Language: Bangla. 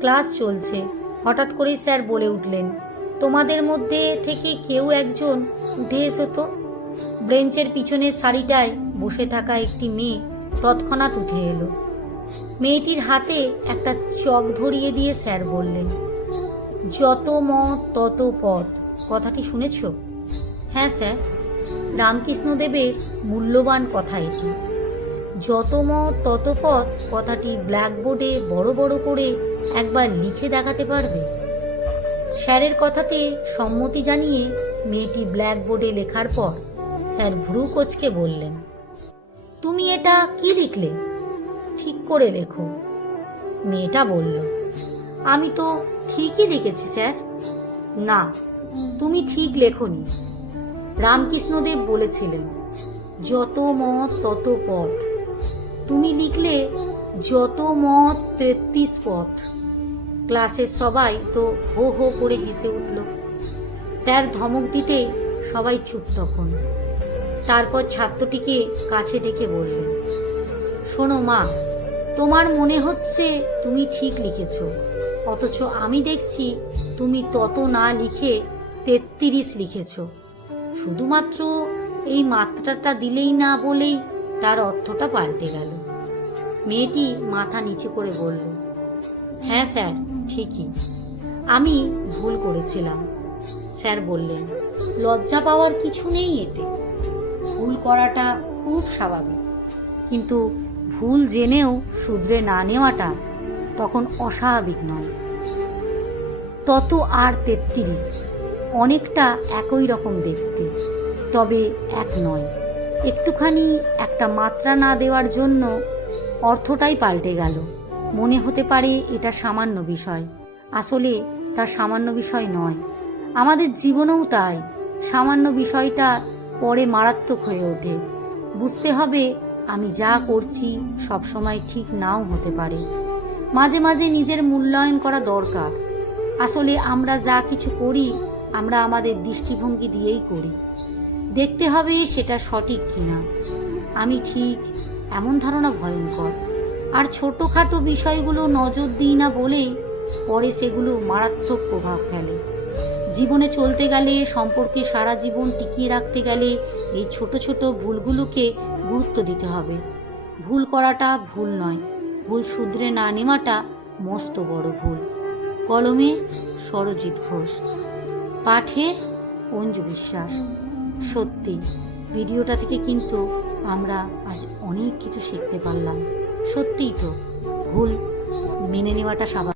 ক্লাস চলছে, হঠাৎ করেই স্যার বলে উঠলেন, তোমাদের মধ্যে থেকে কেউ একজন উঠে এসো তো। ব্রেঞ্চের পিছনের সারিটায় বসে থাকা একটি মেয়ে তৎক্ষণাৎ উঠে এলো। মেয়েটির হাতে একটা চক ধরিয়ে দিয়ে স্যার বললেন, যত মত তত পথ, কথাটি শুনেছ? হ্যাঁ স্যার, রামকৃষ্ণদেবের মূল্যবান কথা এটি। যত মত তত পথ কথাটি ব্ল্যাকবোর্ডে বড় বড় করে একবার লিখে দেখাতে পারবে? স্যারের কথাতে সম্মতি জানিয়ে মেয়েটি ব্ল্যাকবোর্ডে লেখার পর স্যার ভ্রু কোচকে বললেন, তুমি এটা কি লিখলে? ঠিক করে লেখো। মেয়েটা বলল, আমি তো ঠিকই লিখেছি স্যার। না, তুমি ঠিক লেখনি। রামকৃষ্ণদেব বলেছিলেন, যত মত তত পথ। তুমি লিখলে যত মত 33 পথ। ক্লাসের সবাই তো হো হো করে হেসে উঠল। স্যার ধমক দিতে সবাই চুপ তখন। তারপর ছাত্রটিকে কাছে ডেকে বললেন, শোনো মা, তোমার মনে হচ্ছে তুমি ঠিক লিখেছ, অথচ আমি দেখছি তুমি তত না লিখে 33 লিখেছ। শুধুমাত্র এই মাত্রাটা দিলেই না বলেই তার অর্থটা পাল্টে গেল। মেয়েটি মাথা নিচু করে বলল, হ্যাঁ স্যার, ঠিকই, আমি ভুল করেছিলাম। স্যার বললেন, লজ্জা পাওয়ার কিছু নেই এতে। ভুল করাটা খুব স্বাভাবিক, কিন্তু ভুল জেনেও শুধরে না নেওয়াটা তখন অস্বাভাবিক নয়। তত আর 33 অনেকটা একই রকম দেখতে, তবে এক নয়। একটুখানি একটা মাত্রা না দেওয়ার জন্য অর্থটাই পাল্টে গেল। মনে হতে পারে এটা সামান্য বিষয়, আসলে তা সামান্য বিষয় নয়। আমাদের জীবনেও তাই, সামান্য বিষয়টা পরে মারাত্মক হয়ে ওঠে। বুঝতে হবে আমি যা করছি সবসময় ঠিক নাও হতে পারে। মাঝে মাঝে নিজের মূল্যায়ন করা দরকার। আসলে আমরা যা কিছু করি আমরা আমাদের দৃষ্টিভঙ্গি দিয়েই করি। দেখতে হবে সেটা সঠিক কিনা। আমি ঠিক, এমন ধারণা ভয়ঙ্কর। আর ছোটোখাটো বিষয়গুলো নজর দিই না বলেই পরে সেগুলো মারাত্মক প্রভাব ফেলে। জীবনে চলতে গেলে, সম্পর্কে সারা জীবন টিকিয়ে রাখতে গেলে এই ছোট ছোট ভুলগুলোকে গুরুত্ব দিতে হবে। ভুল করাটা ভুল নয়, ভুল শুধরে না নেওয়াটা মস্ত বড় ভুল। কলমে সরজিৎ ঘোষ, পাঠে অঞ্জু বিশ্বাস। সত্যি ভিডিওটা থেকে কিন্তু আমরা আজ অনেক কিছু শিখতে পারলাম। সত্যিই তো, ভুল মেনে নেওয়াটা স্বাভাবিক।